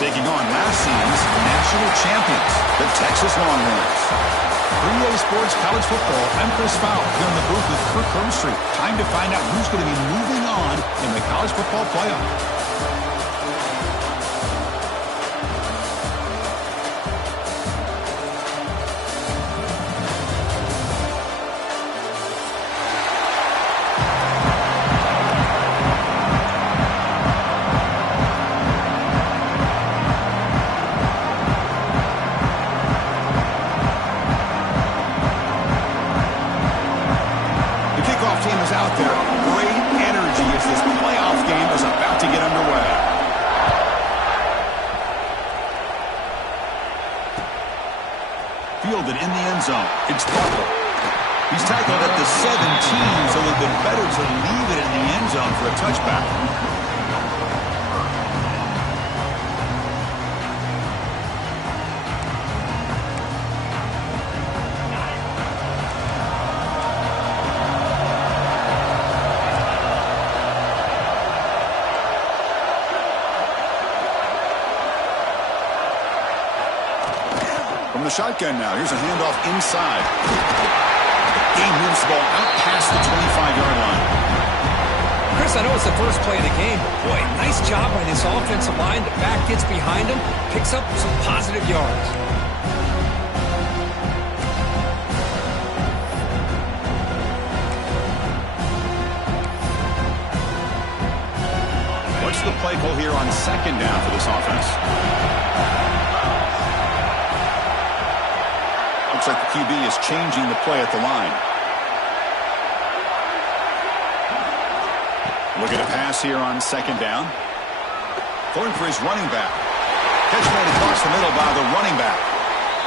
Taking on last season's national champions, the Texas Longhorns. 3A Sports College Football, I'm Chris Fowl here in the booth with Kirk Herbstreit. Time to find out who's going to be moving on in the college football playoff. Fielded in the end zone. It's Barkley. He's tackled at the 17, so it would have been better to leave it in the end zone for a touchback. From the shotgun now. Here's a handoff inside. Game moves the ball out past the 25-yard line. Chris, I know it's the first play of the game, but boy, nice job by this offensive line. The back gets behind him, picks up some positive yards. What's the play call here on second down for this offense? Looks like the QB is changing the play at the line. Look at a pass here on second down. Throwing for his running back. Catch made across the middle by the running back.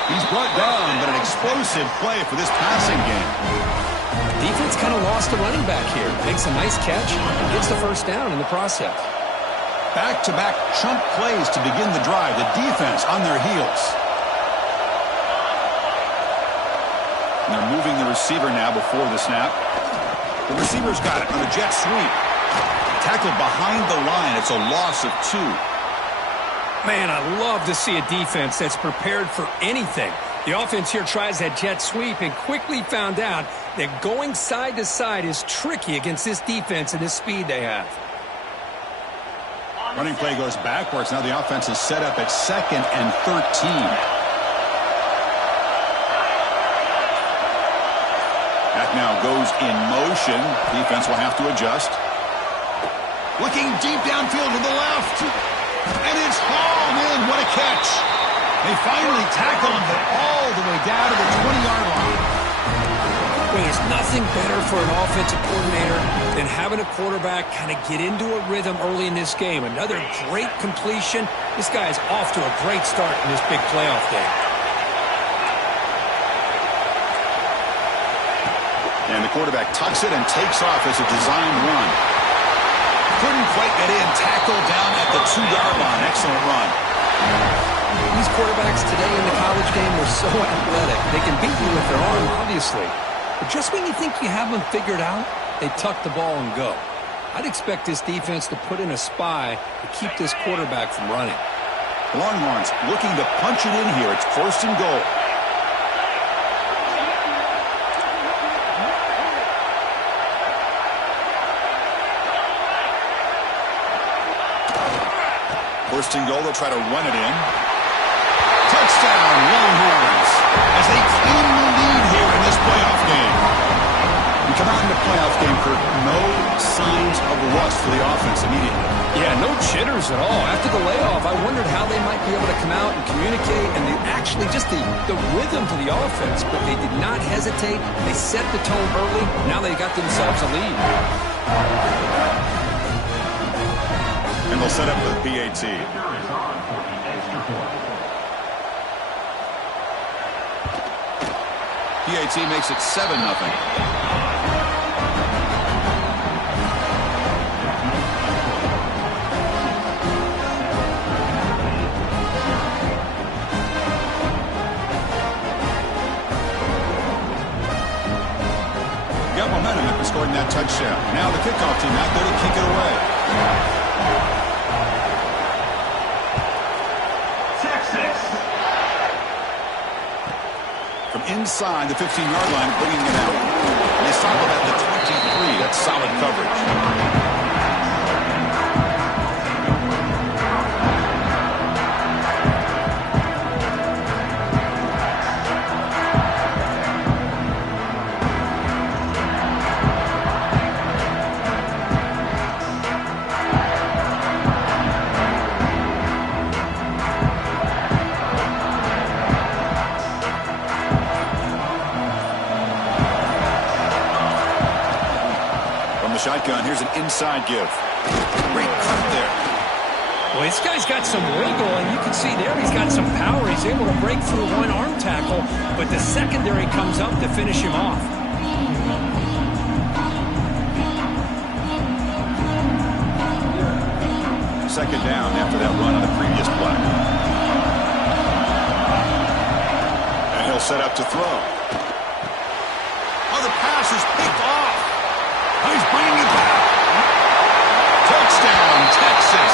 He's brought down, but an explosive play for this passing game. Defense kind of lost the running back here. Makes a nice catch and gets the first down in the process. Back-to-back chunk plays to begin the drive. The defense on their heels. And they're moving the receiver now before the snap. The receiver's got it on a jet sweep. Tackled behind the line. It's a loss of 2. Man, I love to see a defense that's prepared for anything. The offense here tries that jet sweep and quickly found out that going side to side is tricky against this defense and this speed they have. Running play goes backwards. Now the offense is set up at 2nd and 13. That now goes in motion. Defense will have to adjust. Looking deep downfield to the left. And it's hauled in. What a catch. They finally tackle him all the way down to the 20-yard line. Well, there's nothing better for an offensive coordinator than having a quarterback kind of get into a rhythm early in this game. Another great completion. This guy is off to a great start in this big playoff game. And the quarterback tucks it and takes off as a designed run. Couldn't quite get in. Tackled down at the 2-yard line. Excellent run. These quarterbacks today in the college game are so athletic. They can beat you with their arm, obviously. But just when you think you have them figured out, they tuck the ball and go. I'd expect this defense to put in a spy to keep this quarterback from running. Longhorns looking to punch it in here. It's 1st and goal. First and goal, they'll try to run it in. Touchdown, Longhorns, as they claim the lead here in this playoff game. We come out in the playoff game, Kirk, no signs of rust for the offense immediately. Yeah, no jitters at all. After the layoff, I wondered how they might be able to come out and communicate, and actually just the rhythm to the offense, but they did not hesitate. They set the tone early. Now they got themselves a lead. And they'll set up with PAT. PAT makes it 7-0. Got momentum after scoring that touchdown. Now the kickoff team out there to kick it away. inside the 15-yard line, bringing it out. And they stop him at the 23. That's solid coverage. Shotgun, here's an inside give. Great cut there. Well, this guy's got some wiggle, and you can see there he's got some power. He's able to break through one arm tackle, but the secondary comes up to finish him off. Second down after that run on the previous play. And he'll set up to throw. Oh, the pass is picked off. He's bringing it back. Touchdown, Texas.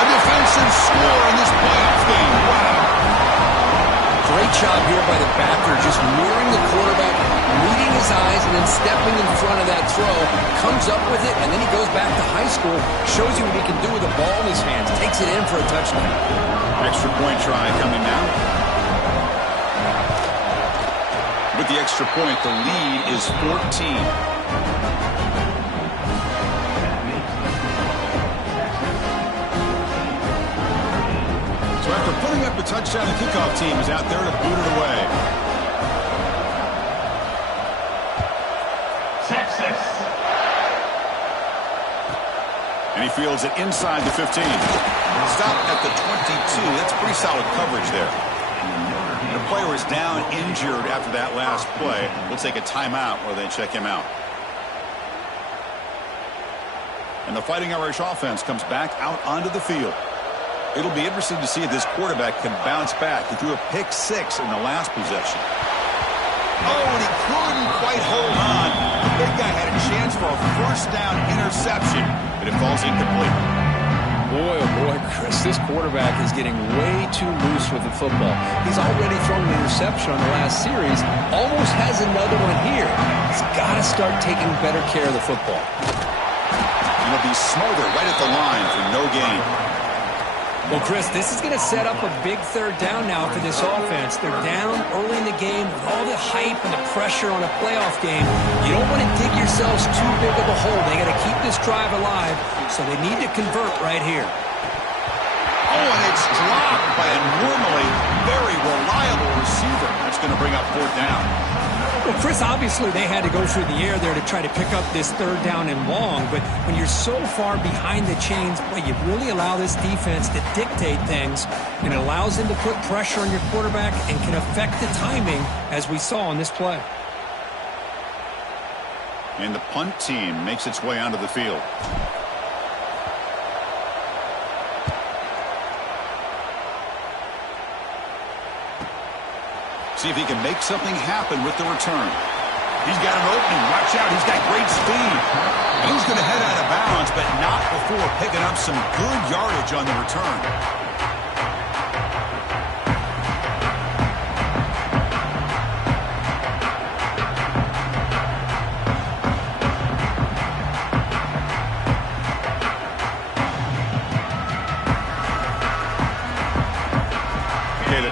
A defensive score in this playoff game. Wow. Great job here by the backer, just mirroring the quarterback, reading his eyes, and then stepping in front of that throw. Comes up with it, and then he goes back to high school. Shows you what he can do with the ball in his hands. Takes it in for a touchdown. Extra point try coming now. With the extra point, the lead is 14. After putting up a touchdown, the kickoff team is out there to boot it away. Texas. And he fields it inside the 15. Stop at the 22. That's pretty solid coverage there. And the player is down injured after that last play. We'll take a timeout while they check him out. And the Fighting Irish offense comes back out onto the field. It'll be interesting to see if this quarterback can bounce back. He threw a pick-6 in the last possession. Oh, and he couldn't quite hold on. The big guy had a chance for a first-down interception, but it falls incomplete. Boy, oh boy, Chris, this quarterback is getting way too loose with the football. He's already thrown an interception on the last series. Almost has another one here. He's got to start taking better care of the football. And he'll be smothered right at the line for no gain. Well, Chris, this is going to set up a big third down now for this offense. They're down early in the game with all the hype and the pressure on a playoff game. You don't want to dig yourselves too big of a hole. They got to keep this drive alive, so they need to convert right here. Oh, and it's dropped by a normally very reliable receiver. That's going to bring up fourth down. Well, Chris, obviously they had to go through the air there to try to pick up this third down and long, but when you're so far behind the chains, boy, you really allow this defense to dictate things, and it allows them to put pressure on your quarterback and can affect the timing, as we saw on this play. And the punt team makes its way onto the field. See if he can make something happen with the return. He's got an opening. Watch out. He's got great speed. And he's going to head out of bounds, but not before picking up some good yardage on the return.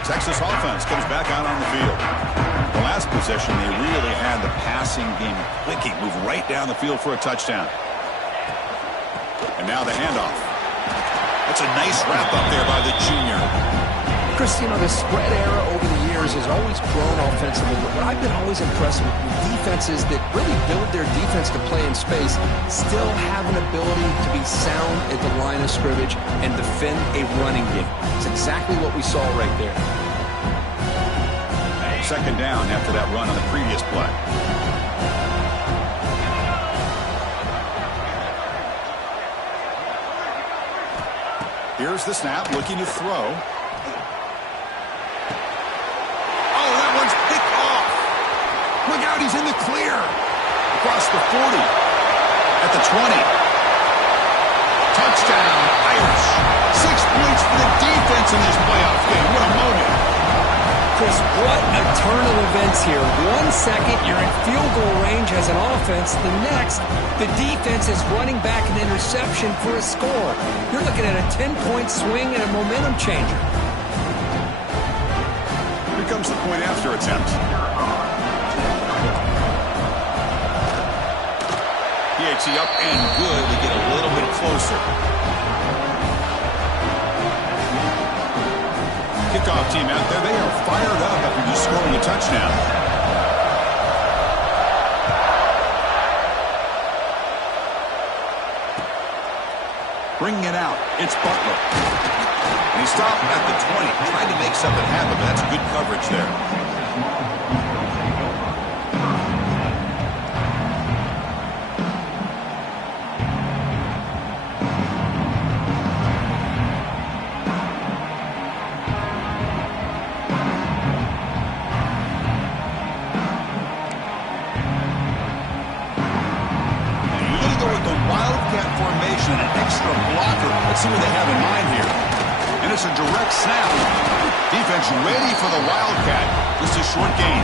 Texas offense comes back out on the field. The last possession, they really had the passing game clicking, move right down the field for a touchdown. And now the handoff. That's a nice wrap up there by the junior. Chris, you know, the spread era over the years has always grown offensively, but what I've been always impressed with defenses that really build their defense to play in space still have an ability to be sound at the line of scrimmage and defend a running game. It's exactly what we saw right there. Second down after that run on the previous play. Here's the snap, looking to throw. Oh, that one's picked off. Look out, he's in the clear. Across the 40. At the 20. Touchdown, Irish. 6 points for the defense in this playoff game. What a moment. Chris, what a turn of events here. 1 second, you're in field goal range as an offense. The next, the defense is running back an interception for a score. You're looking at a 10-point swing and a momentum changer. Here comes the point after attempt. PAT up and good. We get a little bit closer. Kickoff team out there, they are fired up after just scoring a touchdown. Bringing it out, it's Butler. And he stopped at the 20, trying to make something happen, but that's good coverage there. Let's see what they have in mind here. And it's a direct snap. Defense ready for the Wildcat. Just a short gain.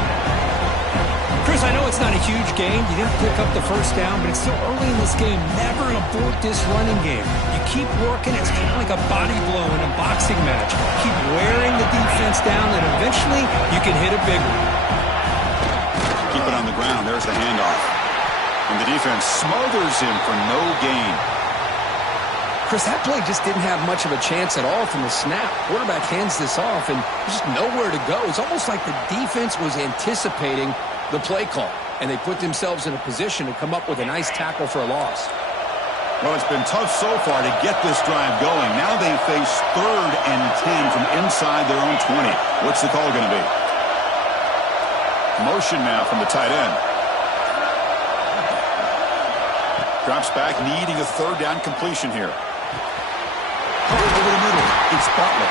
Chris, I know it's not a huge gain. You didn't pick up the first down, but it's still early in this game. Never abort this running game. You keep working. It's kind of like a body blow in a boxing match. Keep wearing the defense down, and eventually you can hit a big one. Keep it on the ground. There's the handoff. And the defense smothers him for no gain. Chris, that play just didn't have much of a chance at all from the snap. Quarterback hands this off, and there's just nowhere to go. It's almost like the defense was anticipating the play call, and they put themselves in a position to come up with a nice tackle for a loss. Well, it's been tough so far to get this drive going. Now they face 3rd and 10 from inside their own 20. What's the call going to be? Motion now from the tight end. Drops back, needing a 3rd down completion here. Over the middle, it's Butler.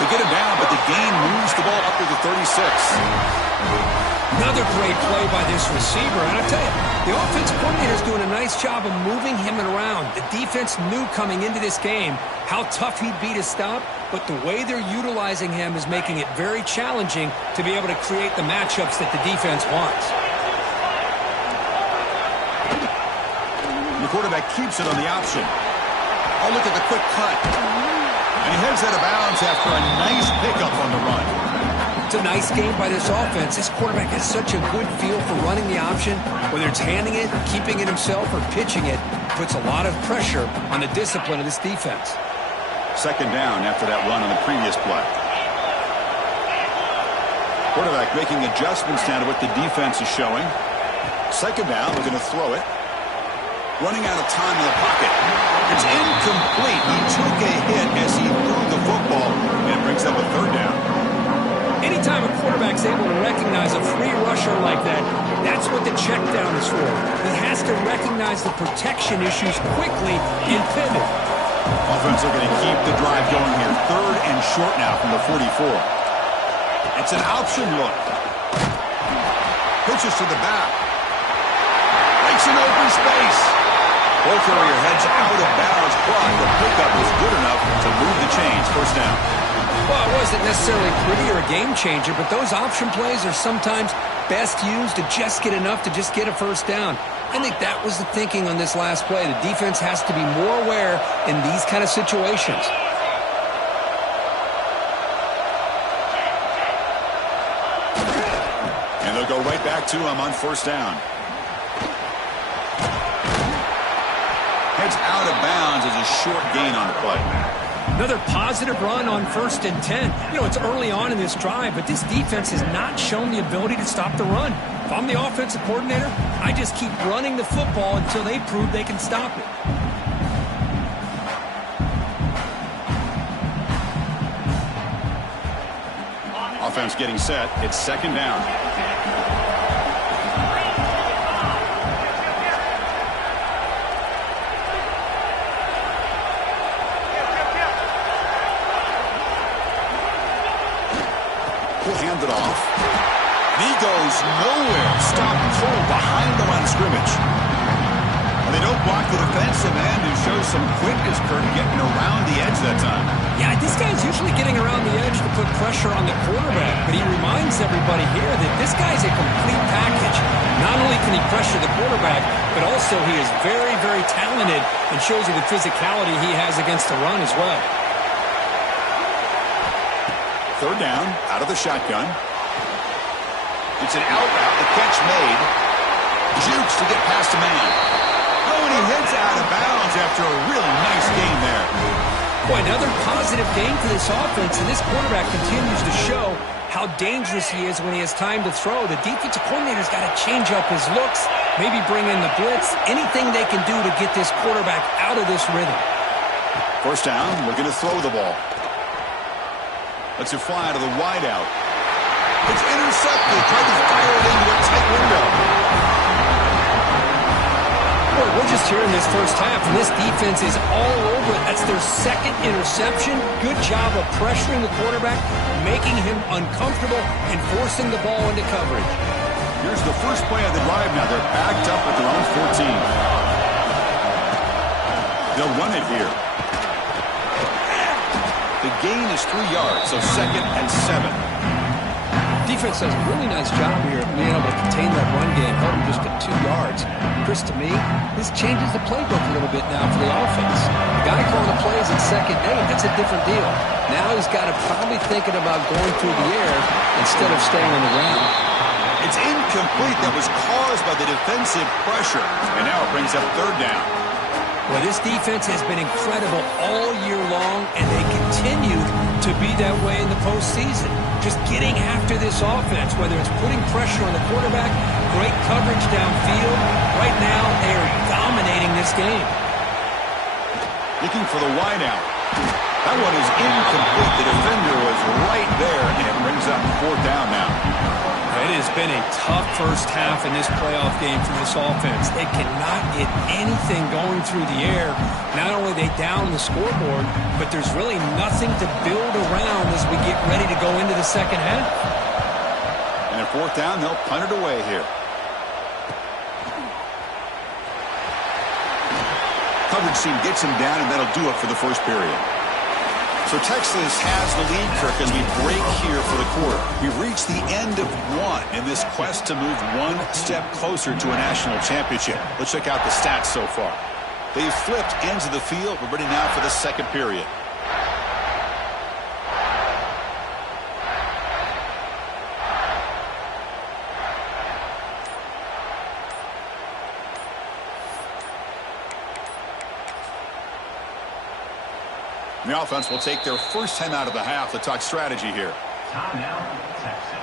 They get him down, but the gain moves the ball up to the 36. Another great play by this receiver. And I tell you, the offensive coordinator is doing a nice job of moving him around. The defense knew coming into this game how tough he'd be to stop, but the way they're utilizing him is making it very challenging to be able to create the matchups that the defense wants. The quarterback keeps it on the option. Oh, look at the quick cut. And he heads out of bounds after a nice pickup on the run. It's a nice game by this offense. This quarterback has such a good feel for running the option. Whether it's handing it, keeping it himself, or pitching it, puts a lot of pressure on the discipline of this defense. 2nd down after that run on the previous play. Quarterback making adjustments now to what the defense is showing. 2nd down, we're going to throw it. Running out of time in the pocket. It's incomplete. He took a hit as he threw the football, and it brings up a 3rd down. Anytime a quarterback's able to recognize a free rusher like that, that's what the check down is for. He has to recognize the protection issues quickly and pivot. Offense are going to keep the drive going here. 3rd and short now from the 44. It's an option look. Pitches to the back. Makes an open space. Ball carrier heads out of bounds, but the pickup is good enough to move the chains. 1st down. Well, it wasn't necessarily pretty or a game changer, but those option plays are sometimes best used to just get enough to just get a 1st down. I think that was the thinking on this last play. The defense has to be more aware in these kind of situations. And they'll go right back to him on 1st down. Heads out of bounds as a short gain on the play. Another positive run on 1st and 10. You know, it's early on in this drive, but this defense has not shown the ability to stop the run. If I'm the offensive coordinator, I just keep running the football until they prove they can stop it. Offense getting set. It's 2nd down. Hand it off. He goes nowhere. Stopped cold behind the line of scrimmage. And they don't block the defensive end, who shows some quickness, Kurt, getting around the edge that time. Yeah, this guy's usually getting around the edge to put pressure on the quarterback, but he reminds everybody here that this guy's a complete package. Not only can he pressure the quarterback, but also he is very, very talented and shows you the physicality he has against the run as well. Third down, out of the shotgun. It's an out route, the catch made. Jukes to get past a man. Oh, and he hits out of bounds after a really nice game there. Boy, another positive game for this offense, and this quarterback continues to show how dangerous he is when he has time to throw. The defensive coordinator's got to change up his looks, maybe bring in the blitz, anything they can do to get this quarterback out of this rhythm. First down, looking to throw the ball. Lets it fly to the wideout. It's intercepted. Tried to fire it into a tight window. Boy, we're just here in this first half, and this defense is all over it. That's their second interception. Good job of pressuring the quarterback, making him uncomfortable, and forcing the ball into coverage. Here's the first play of the drive now. They're backed up at their own 14. They'll run it here. The gain is 3 yards, so 2nd and 7. Defense does a really nice job here of being able to contain that run game, held him just at 2 yards. Chris, to me, this changes the playbook a little bit now for the offense. The guy calling the plays at second day, that's a different deal. Now he's got to probably thinking about going through the air instead of staying on the ground. It's incomplete. That was caused by the defensive pressure. And now it brings up third down. Well, this defense has been incredible all year long, and they continue to be that way in the postseason. Just getting after this offense, whether it's putting pressure on the quarterback, great coverage downfield. Right now, they are dominating this game. Looking for the wideout. That one is incomplete. The defender was right there, and it brings up fourth down now. It has been a tough first half in this playoff game for this offense. They cannot get anything going through the air. Not only are they down the scoreboard, but there's really nothing to build around as we get ready to go into the second half. And at fourth down, they'll punt it away here. Coverage team gets him down, and that'll do it for the first period. So Texas has the lead, Kirk, as we break here for the quarter. We've reached the end of one in this quest to move one step closer to a national championship. Let's check out the stats so far. They've flipped ends of the field. We're ready now for the second period. The offense will take their first time out of the half to talk strategy here. Timeout, Texas.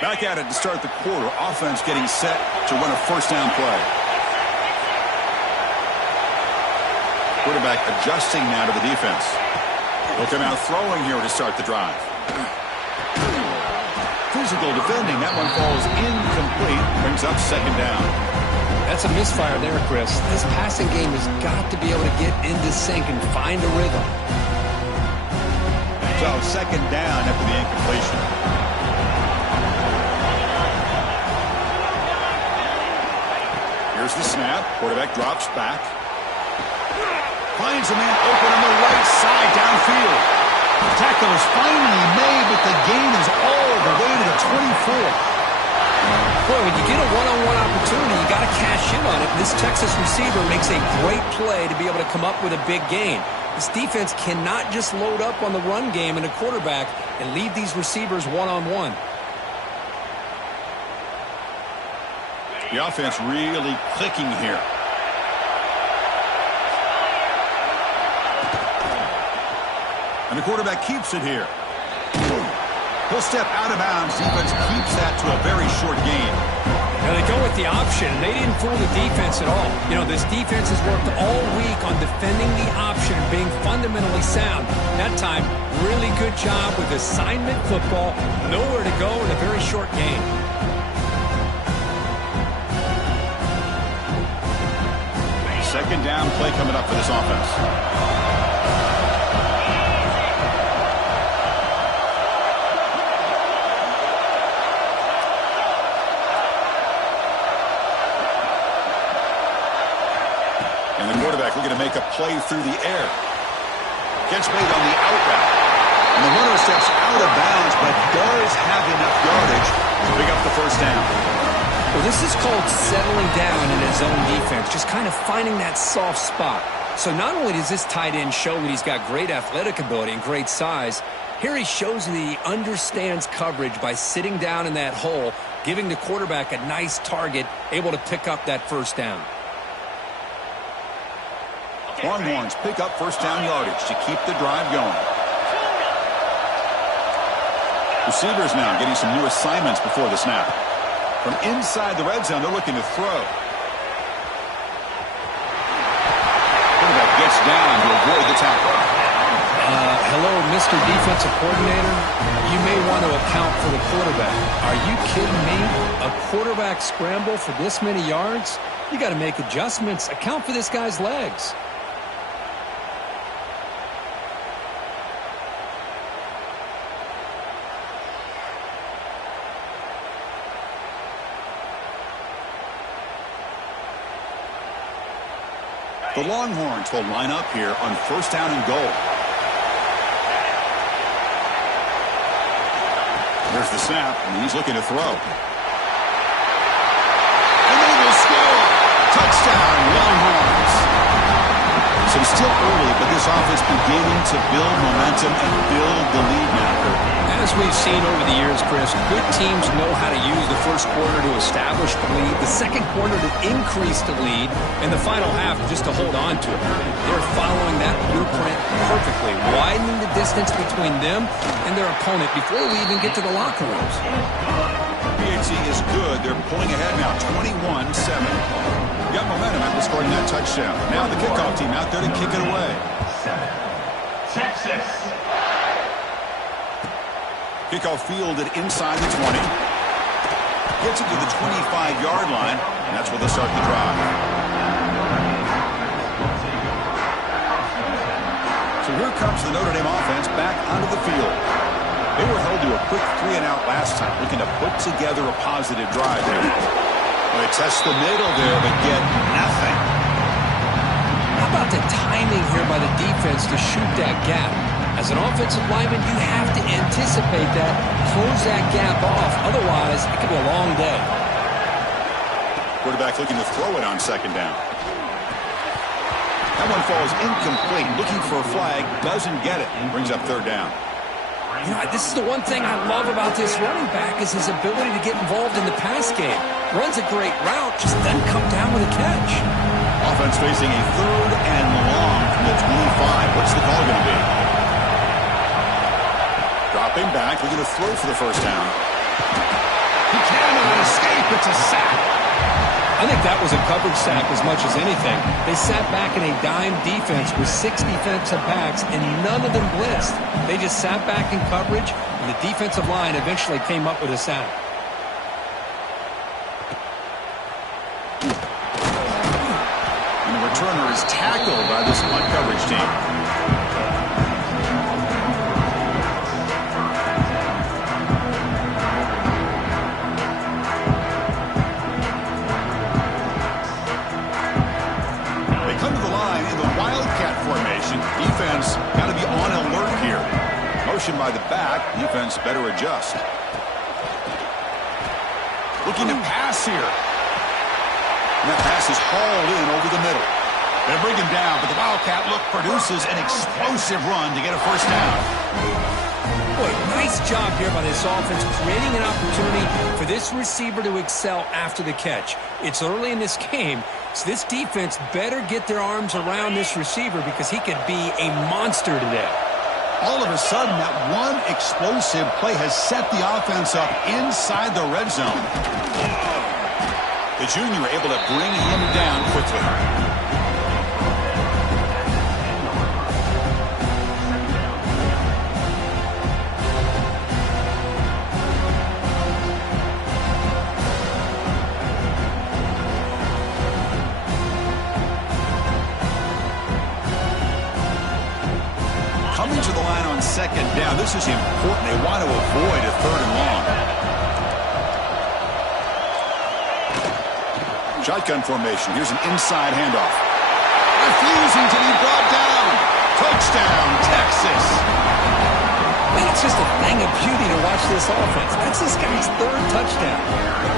Back at it to start the quarter. Offense getting set to run a first down play. Quarterback adjusting now to the defense. He'll come out throwing here to start the drive. Physical defending. That one falls incomplete. Brings up second down. That's a misfire there, Chris. This passing game has got to be able to get into sync and find a rhythm. So second down after the incompletion. Here's the snap. Quarterback drops back. Finds a man open on the right side downfield. The tackle is finally made, but the gain is all the way to the 24. Boy, when you get a one-on-one opportunity, you got to cash in on it. This Texas receiver makes a great play to be able to come up with a big gain. This defense cannot just load up on the run game and a quarterback and leave these receivers one-on-one. The offense really clicking here. And the quarterback keeps it here. He'll step out of bounds. Defense keeps that to a very short gain. Now they go with the option. They didn't fool the defense at all. You know, this defense has worked all week on defending the option and being fundamentally sound. That time, really good job with assignment football. Nowhere to go in a very short game. Second down play coming up for this offense. looking to make a play through the air. Gets made on the out route. And the runner steps out of bounds, but does have enough yardage to pick up the first down. Well, this is called settling down in his own defense, just kind of finding that soft spot. So not only does this tight end show that he's got great athletic ability and great size, here he shows that he understands coverage by sitting down in that hole, giving the quarterback a nice target, able to pick up that first down. Longhorns pick up first down yardage to keep the drive going. Receivers now getting some new assignments before the snap. From inside the red zone, they're looking to throw. Quarterback gets down to avoid the tackle. Hello, Mr. Defensive Coordinator. You may want to account for the quarterback. Are you kidding me? A quarterback scramble for this many yards? You got to make adjustments. Account for this guy's legs. The Longhorns will line up here on first down and goal. There's the snap, and he's looking to throw. And they will score. Touchdown, Longhorns. So it's still early, but this offense beginning to build momentum and build the lead now. As we've seen over the years, Chris, good teams know how to use the first quarter to establish the lead, the second quarter to increase the lead, and the final half just to hold on to it. They're following that blueprint perfectly, widening the distance between them and their opponent before we even get to the locker rooms. PHC is good. They're pulling ahead now, 21-7. Got momentum after scoring that touchdown. Now the kickoff team out there to kick it away. Texas. Kickoff fielded inside the 20. Gets it to the 25-yard line, and that's where they'll start the drive. So here comes the Notre Dame offense back onto the field. They were held to a quick 3-and-out last time, looking to put together a positive drive here. Well, they test the middle there, but get nothing. How about the timing here by the defense to shoot that gap? As an offensive lineman, you have to anticipate that, close that gap off. Otherwise, it could be a long day. Quarterback looking to throw it on second down. That one falls incomplete. Looking for a flag, doesn't get it. Brings up third down. You know, this is the one thing I love about this running back is his ability to get involved in the pass game. Runs a great route, just doesn't come down with a catch. Offense facing a third and long from the 25. What's the call going to be? Dropping back, looking to throw for the first down. He cannot escape. It's a sack. I think that was a coverage sack as much as anything. They sat back in a dime defense with 6 defensive backs, and none of them blitzed. They just sat back in coverage, and the defensive line eventually came up with a sack. And the returner is tackled by this punt coverage team. Defense got to be on alert here. Motion by the back. Defense better adjust. Looking to pass here. And that pass is hauled in over the middle. They bring him down, but the Wildcat look produces an explosive run to get a first down. Boy, nice job here by this offense, creating an opportunity for this receiver to excel after the catch. It's early in this game, so this defense better get their arms around this receiver because he could be a monster today. All of a sudden, that one explosive play has set the offense up inside the red zone. The junior able to bring him down quickly. Coming to the line on second down. This is important. They want to avoid a third and long. Shotgun formation. Here's an inside handoff. That refusing to be brought down. Touchdown, Texas. Man, it's just a thing of beauty to watch this offense. That's this guy's third touchdown.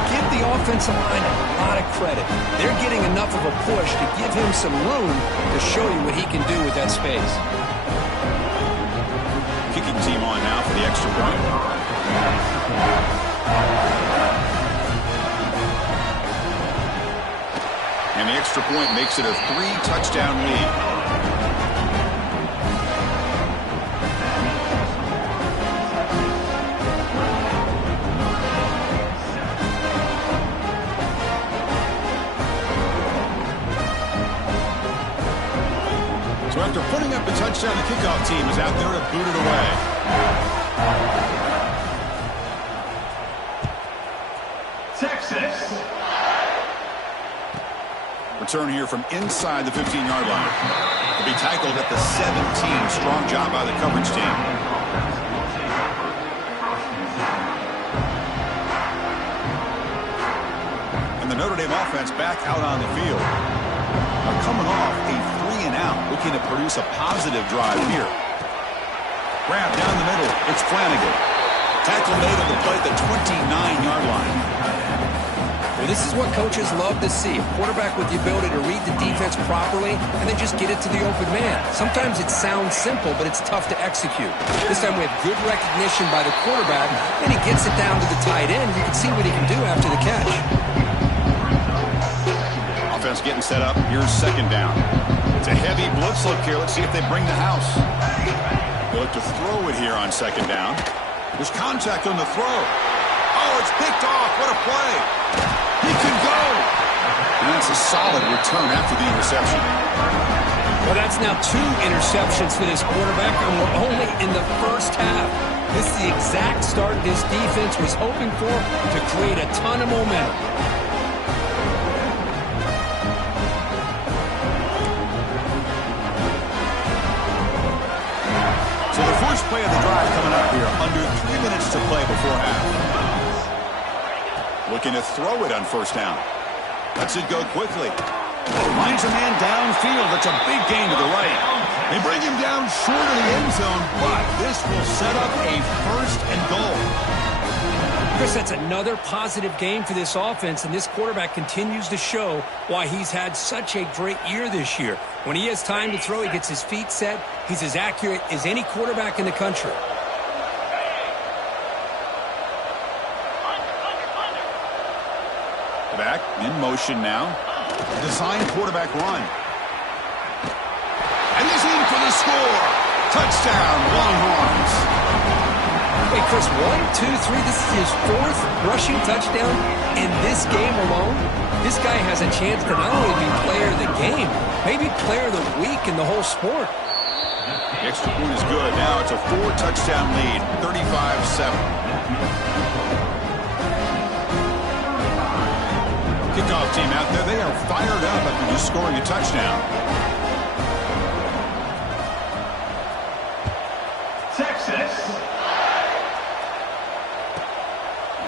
Give the offensive line a lot of credit. They're getting enough of a push to give him some room to show you what he can do with that space. Kicking team on now for the extra point. And the extra point makes it a 3-touchdown lead. So after putting up the touchdown, the kickoff team is out there to boot it away. Texas. Return here from inside the 15-yard line. To be tackled at the 17. Strong job by the coverage team. And the Notre Dame offense back out on the field. Are coming off a 3-and-out, looking to produce a positive drive here. Grab down the middle. It's Flanagan. Tackle made on the play at the 29-yard line. Well, this is what coaches love to see. A quarterback with the ability to read the defense properly and then just get it to the open man. Sometimes it sounds simple, but it's tough to execute. This time we have good recognition by the quarterback, and he gets it down to the tight end. You can see what he can do after the catch. Offense getting set up. Here's second down. It's a heavy blitz look here. Let's see if they bring the house. They look to throw it here on second down. There's contact on the throw. Oh, it's picked off. What a play. He can go. And that's a solid return after the interception. Well, that's now 2 interceptions for this quarterback, and we're only in the first half. This is the exact start this defense was hoping for to create a ton of momentum. So the first play of the drive coming up here. Under 3 minutes to play before half. Looking to throw it on first down. Lets it go quickly. Finds a man downfield. That's a big gain to the right. They bring him down short of the end zone, but this will set up a first and goal. Chris, that's another positive game for this offense, and this quarterback continues to show why he's had such a great year this year. When he has time to throw, he gets his feet set. He's as accurate as any quarterback in the country. Back in motion now. Design quarterback run. And he's in for the score. Touchdown, Longhorns. Hey, Chris, 1, 2, 3. This is his 4th rushing touchdown in this game alone. This guy has a chance to not only be player of the game, maybe player of the week in the whole sport. The extra point is good. Now it's a 4-touchdown lead, 35-7. Kickoff team out there, they are fired up after just scoring a touchdown. Texas.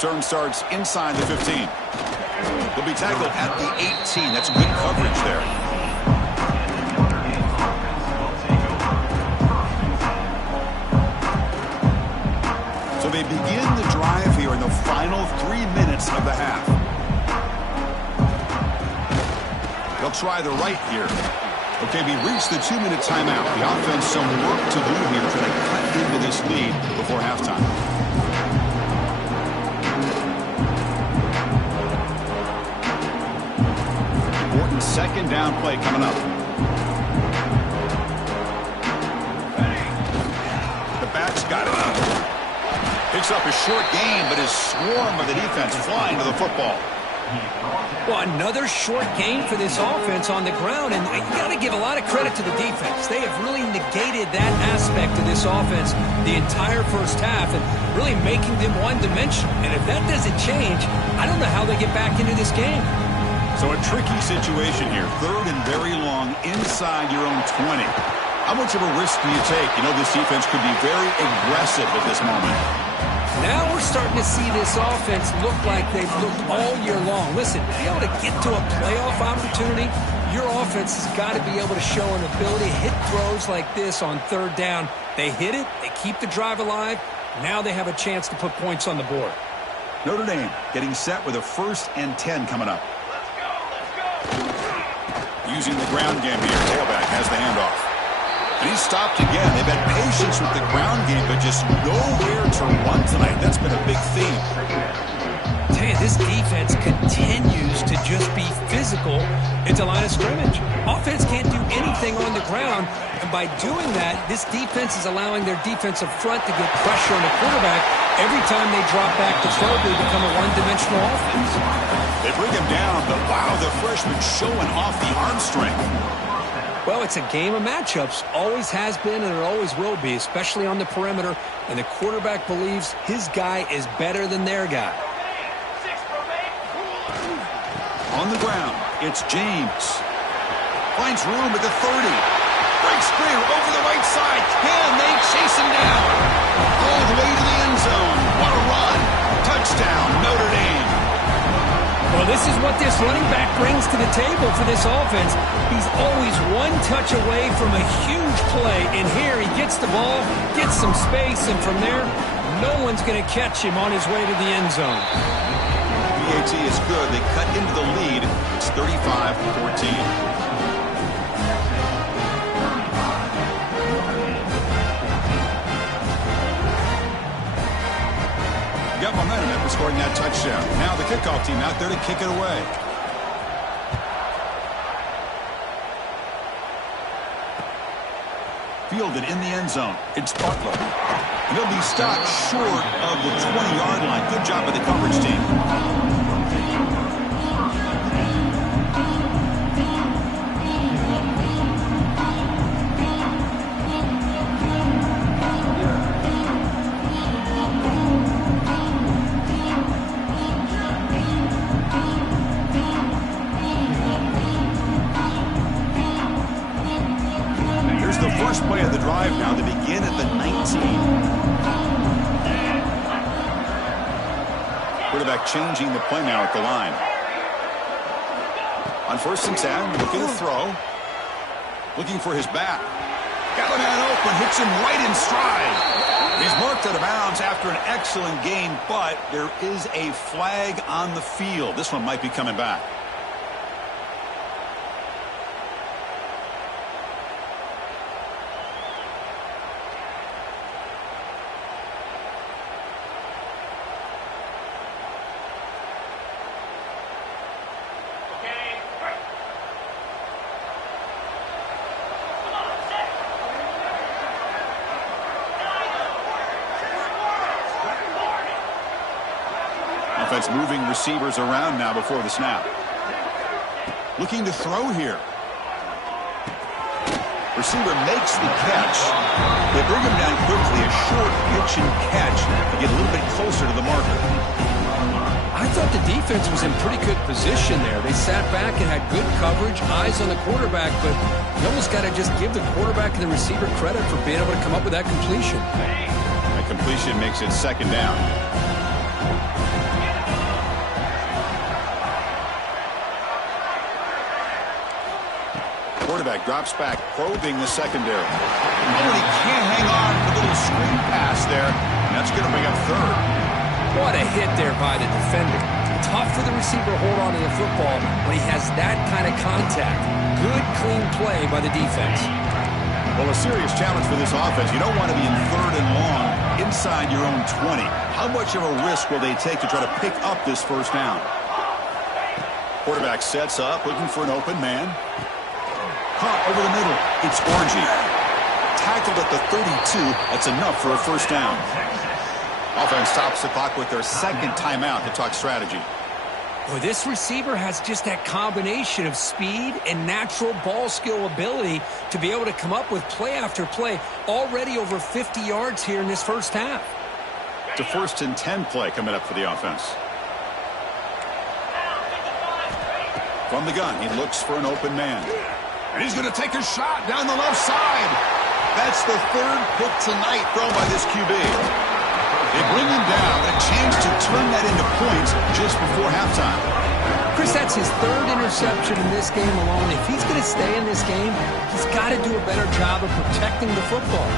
Turn starts inside the 15. They'll be tackled at the 18. That's good coverage there. So they begin the drive here in the final 3 minutes of the half. They'll try the right here. Okay, we reached the 2-minute timeout. The offense some work to do here to try to cut into this lead before halftime. Important second down play coming up. The back's got it. Picks up a short gain, but is swarmed by the defense flying to the football. Well, another short game for this offense on the ground, and you got to give a lot of credit to the defense. They have really negated that aspect of this offense the entire first half and really making them one-dimensional. And if that doesn't change, I don't know how they get back into this game. So a tricky situation here. 3rd and very long inside your own 20. How much of a risk do you take? You know, this defense could be very aggressive at this moment. Now we're starting to see this offense look like they've looked all year long. Listen, to be able to get to a playoff opportunity, Your offense has got to be able to show an ability to hit throws like this on third down. They hit it, they keep the drive alive. Now they have a chance to put points on the board. Notre Dame getting set with a 1st and 10 coming up. Using the ground game here. Tailback has the handoff. And he's stopped again. They've had patience with the ground game, but just nowhere to run tonight. That's been a big theme. Tell you, this defense continues to just be physical at the line of scrimmage. Offense can't do anything on the ground, and by doing that, this defense is allowing their defensive front to get pressure on the quarterback. Every time they drop back to throw, they become a one-dimensional offense. They bring him down, but wow, the freshman showing off the arm strength. Well, it's a game of matchups. Always has been and it always will be, especially on the perimeter. And the quarterback believes his guy is better than their guy. On the ground, it's James. Finds room at the 30. Breaks clear over the right side. Can they chase him down? All the way to the end zone. What a run. Touchdown, Notre Dame. Well, this is what this running back brings to the table for this offense. He's always one touch away from a huge play. And here he gets the ball, gets some space, and from there, no one's going to catch him on his way to the end zone. PAT is good. They cut into the lead. It's 35-14. Got momentum after scoring that touchdown. Now the kickoff team out there to kick it away. Fielded in the end zone. It's Butler. And he'll be stopped short of the 20-yard line. Good job by the coverage team. First play of the drive now. They begin at the 19. Quarterback changing the play now at the line. On 1st and 10, looking to throw. Looking for his back. Got a man open, hits him right in stride. He's marked out of bounds after an excellent game, but there is a flag on the field. This one might be coming back. Offense moving receivers around now before the snap. Looking to throw here. Receiver makes the catch. They bring him down quickly. A short pitch and catch to get a little bit closer to the marker. I thought the defense was in pretty good position there. They sat back and had good coverage, eyes on the quarterback, but you almost got to just give the quarterback and the receiver credit for being able to come up with that completion. That completion makes it 2nd down. Quarterback drops back, probing the secondary. Oh, he can't hang on for the little screen pass there. And that's going to bring up 3rd. What a hit there by the defender. Tough for the receiver to hold on to the football when he has that kind of contact. Good, clean play by the defense. Well, a serious challenge for this offense. You don't want to be in 3rd and long inside your own 20. How much of a risk will they take to try to pick up this 1st down? Quarterback sets up, looking for an open man. Caught over the middle. It's Orji. Tackled at the 32. That's enough for a 1st down. Offense stops the clock with their 2nd timeout to talk strategy. Boy, this receiver has just that combination of speed and natural ball skill ability to be able to come up with play after play. Already over 50 yards here in this 1st half. It's a 1st and 10 play coming up for the offense. From the gun, he looks for an open man. And he's going to take a shot down the left side. That's the 3rd pick tonight thrown by this QB. They bring him down, but a chance to turn that into points just before halftime. Chris, Chris, that's his third interception in this game alone. If he's going to stay in this game, he's got to do a better job of protecting the football.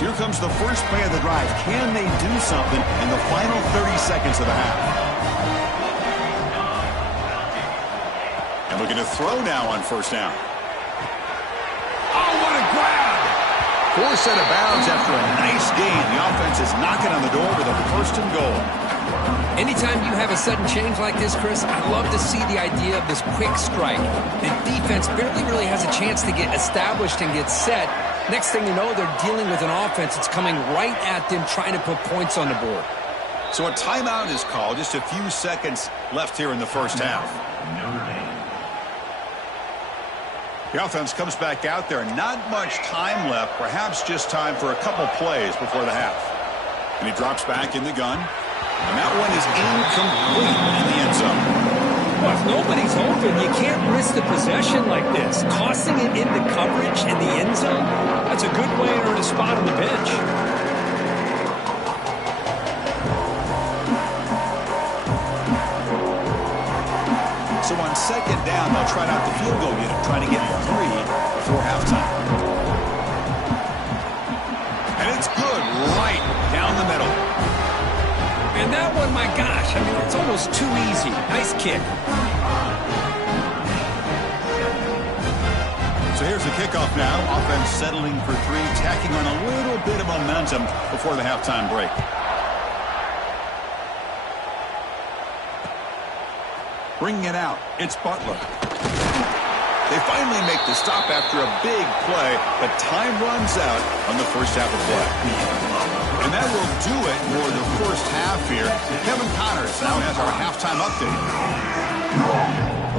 Here comes the first play of the drive. Can they do something in the final 30 seconds of the half? And looking to throw now on first down. Oh, what a grab! Forced out of bounds after a nice gain. The offense is knocking on the door with a first and goal. Anytime you have a sudden change like this, Chris, I love to see the idea of this quick strike. The defense barely really has a chance to get established and get set. Next thing you know, they're dealing with an offense that's coming right at them, trying to put points on the board. So a timeout is called. Just a few seconds left here in the first half. The offense comes back out there. Not much time left. Perhaps just time for a couple plays before the half. And he drops back in the gun. And that one is incomplete in the end zone. Well, if nobody's open, you can't risk the possession like this. Tossing it into coverage in the end zone, that's a good way to earn a spot on the bench. So on second down, they'll try out the field goal unit, trying to get 3 before halftime. And it's good right down the middle. And that one, my gosh, I mean, it's almost too easy. Nice kick. So here's the kickoff now. Offense settling for 3, tacking on a little bit of momentum before the halftime break. Bringing it out, it's Butler. They finally make the stop after a big play, but time runs out on the first half of play. And that will do it for the first half here. Kevin Connors now has our halftime update.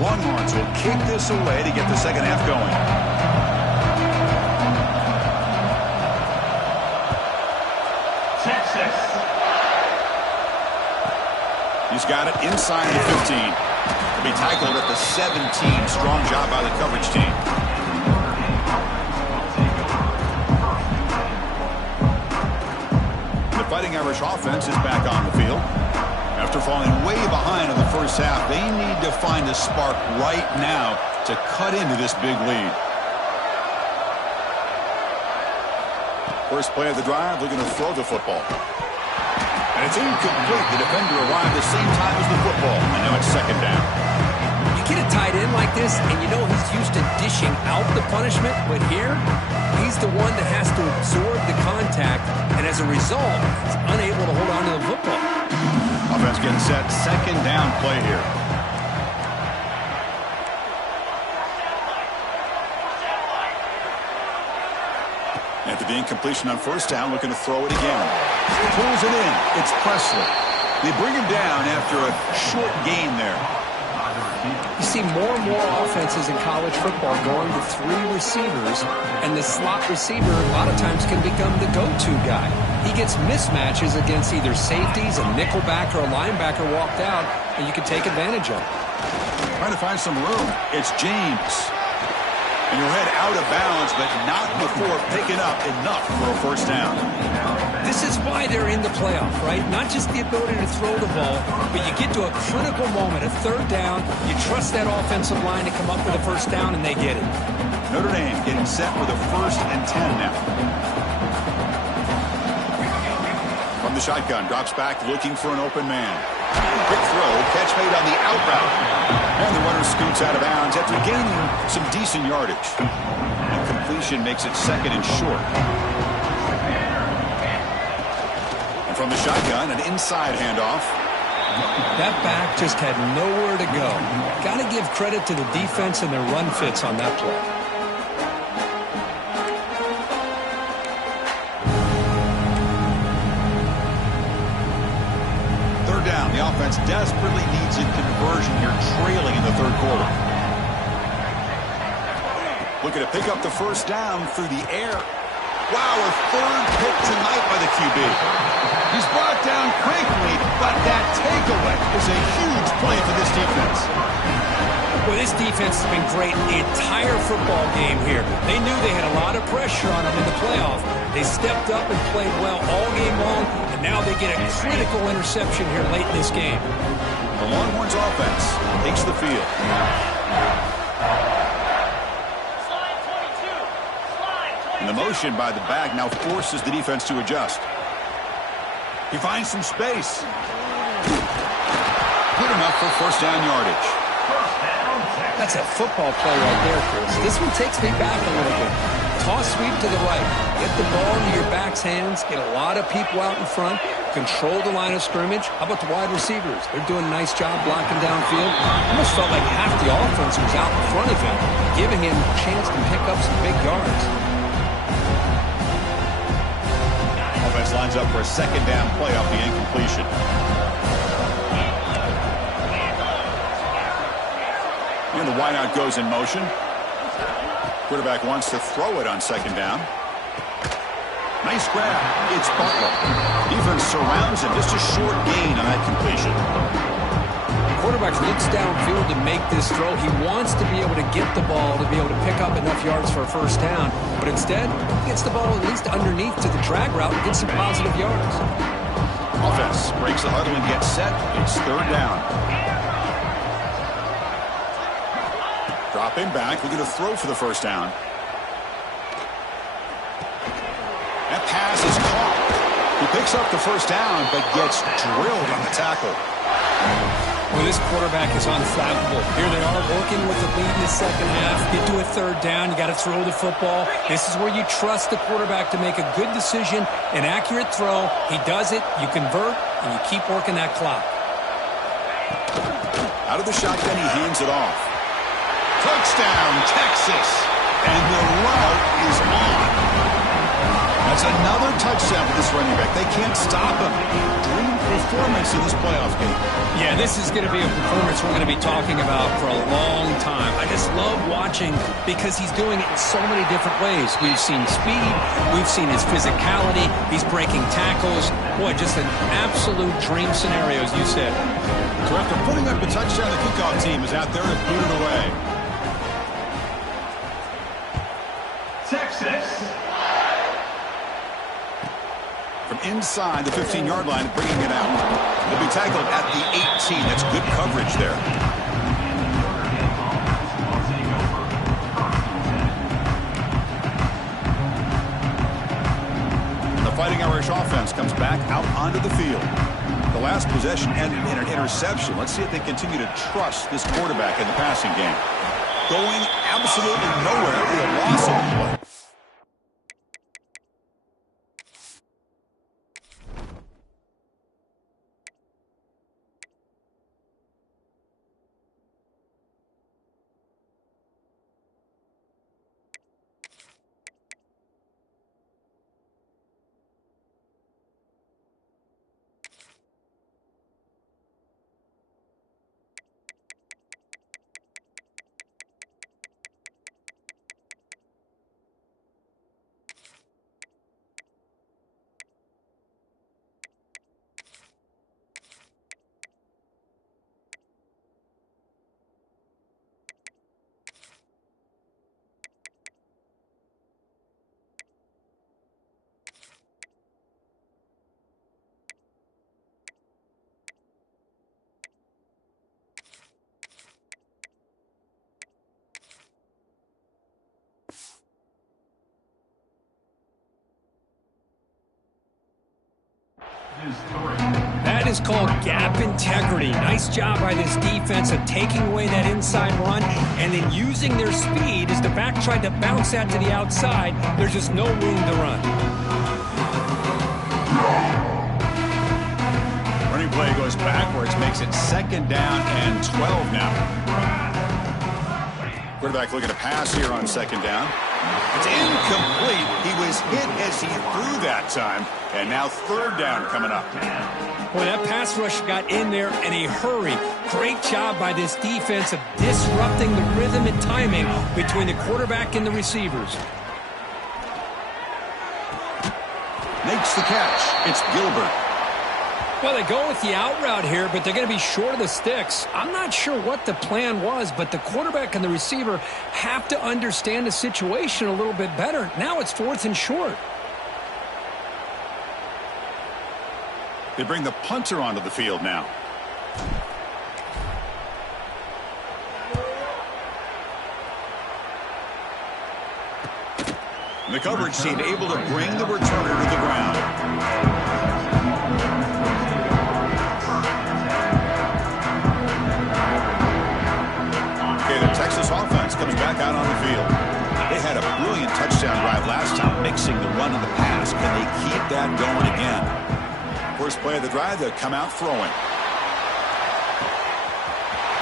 Longhorns will kick this away to get the second half going. Texas. He's got it inside the 15. He'll be tackled at the 17. Strong job by the coverage team. The Fighting Irish offense is back on the field. After falling way behind in the first half, they need to find a spark right now to cut into this big lead. First play of the drive, looking to throw the football. And it's incomplete. The defender arrived the same time as the football, and now it's second down. You get a tight end like this, and you know he's used to dishing out the punishment, but here, he's the one that has to absorb the contact, and as a result, he's unable to hold on to the football. Offense getting set. Second down play here. After the incompletion on first down, looking to throw it again. Pulls it in. It's Presley. They bring him down after a short gain there. You see more and more offenses in college football going to 3 receivers, and the slot receiver a lot of times can become the go-to guy. He gets mismatches against either safeties, a nickelback, or a linebacker walked out, and you can take advantage of it. Trying to find some room. It's James. And he'll head out of bounds, but not before picking up enough for a first down. This is why they're in the playoff, right? Not just the ability to throw the ball, but you get to a critical moment, a third down, you trust that offensive line to come up with a first down, and they get it. Notre Dame getting set with a 1st and 10 now. From the shotgun, drops back, looking for an open man. Quick throw, catch made on the out route. And the runner scoots out of bounds after gaining some decent yardage. And completion makes it second and short. And from the shotgun, an inside handoff. That back just had nowhere to go. Got to give credit to the defense and their run fits on that play. Down. The offense desperately needs a conversion here, trailing in the third quarter. Looking to pick up the first down through the air. Wow, a third pick tonight by the QB. He's brought down quickly, but that takeaway is a huge play for this defense. Well, this defense has been great the entire football game here. They knew they had a lot of pressure on them in the playoff. They stepped up and played well all game long, and now they get a critical interception here late in this game. The Longhorns offense takes the field. And the motion by the back now forces the defense to adjust. He finds some space. Good enough for first down yardage. That's a football play right there, Chris. This one takes me back a little bit. Toss sweep to the right. Get the ball into your back's hands. Get a lot of people out in front. Control the line of scrimmage. How about the wide receivers? They're doing a nice job blocking downfield. Almost felt like half the offense was out in front of him, giving him a chance to pick up some big yards. Offense lines up for a second down play off the incompletion. And the wideout goes in motion. Quarterback wants to throw it on second down. Nice grab. It's Butler. Defense surrounds him. Just a short gain on that completion. The quarterback looks downfield to make this throw. He wants to be able to get the ball to be able to pick up enough yards for a first down. But instead, he gets the ball at least underneath to the drag route and gets some positive yards. Offense breaks the huddle and gets set. It's third down. Dropping back, looking to throw for the first down. That pass is caught. He picks up the first down, but gets drilled on the tackle. Well, this quarterback is unflappable. Here they are working with the lead in the second half. Get to a third down, you got to throw the football. This is where you trust the quarterback to make a good decision, an accurate throw. He does it, you convert, and you keep working that clock. Out of the shotgun, he hands it off. Touchdown, Texas. And the route is on. That's another touchdown for this running back. They can't stop him. Dream performance in this playoff game. Yeah, this is going to be a performance we're going to be talking about for a long time. I just love watching because he's doing it in so many different ways. We've seen speed. We've seen his physicality. He's breaking tackles. Boy, just an absolute dream scenario, as you said. So after putting up a touchdown, the kickoff team is out there to boot it away. Texas. From inside the 15-yard line, bringing it out. He'll be tackled at the 18. That's good coverage there. And the Fighting Irish offense comes back out onto the field. The last possession ended in an interception. Let's see if they continue to trust this quarterback in the passing game. Going absolutely nowhere with a loss of the play. That is called gap integrity. Nice job by this defense of taking away that inside run and then using their speed as the back tried to bounce that to the outside. There's just no room to run. Running play goes backwards, makes it second down and 12 now. Quarterback looking to pass here on second down. It's incomplete. He was hit as he threw that time. And now third down coming up. Boy, that pass rush got in there in a hurry. Great job by this defense of disrupting the rhythm and timing between the quarterback and the receivers. Makes the catch. It's Gilbert. Well, they go with the out route here, but they're going to be short of the sticks. I'm not sure what the plan was, but the quarterback and the receiver have to understand the situation a little bit better. Now it's fourth and short. They bring the punter onto the field now. The coverage team able to bring the returner to the ground. Okay, the Texas offense comes back out on the field. They had a brilliant touchdown drive last time, mixing the run and the pass. Can they keep that going again? First play of the drive, they'll come out throwing.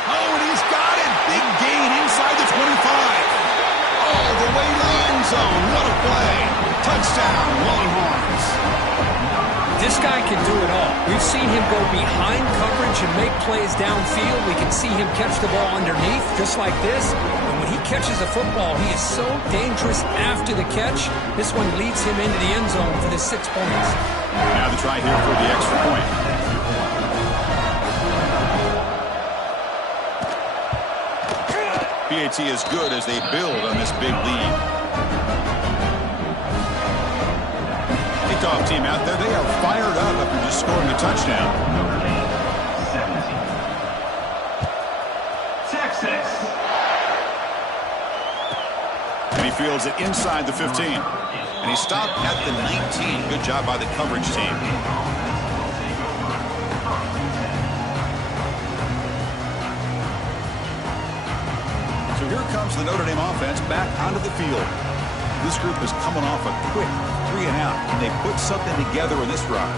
Oh, and he's got it. Big gain inside the 25. All the way to the end zone. What a play. Touchdown, Longhorns. This guy can do it all. We've seen him go behind coverage and make plays downfield. We can see him catch the ball underneath, just like this. And when he catches the football, he is so dangerous after the catch. This one leads him into the end zone for the 6 points. Now the try here for the extra point. PAT is good as they build on this big lead. Kickoff team out there, they are fired up after just scoring a touchdown. Texas. And he fields it inside the 15. And he stopped at the 19. Good job by the coverage team. So here comes the Notre Dame offense back onto the field. This group is coming off a quick 3 and out, and they put something together in this drive.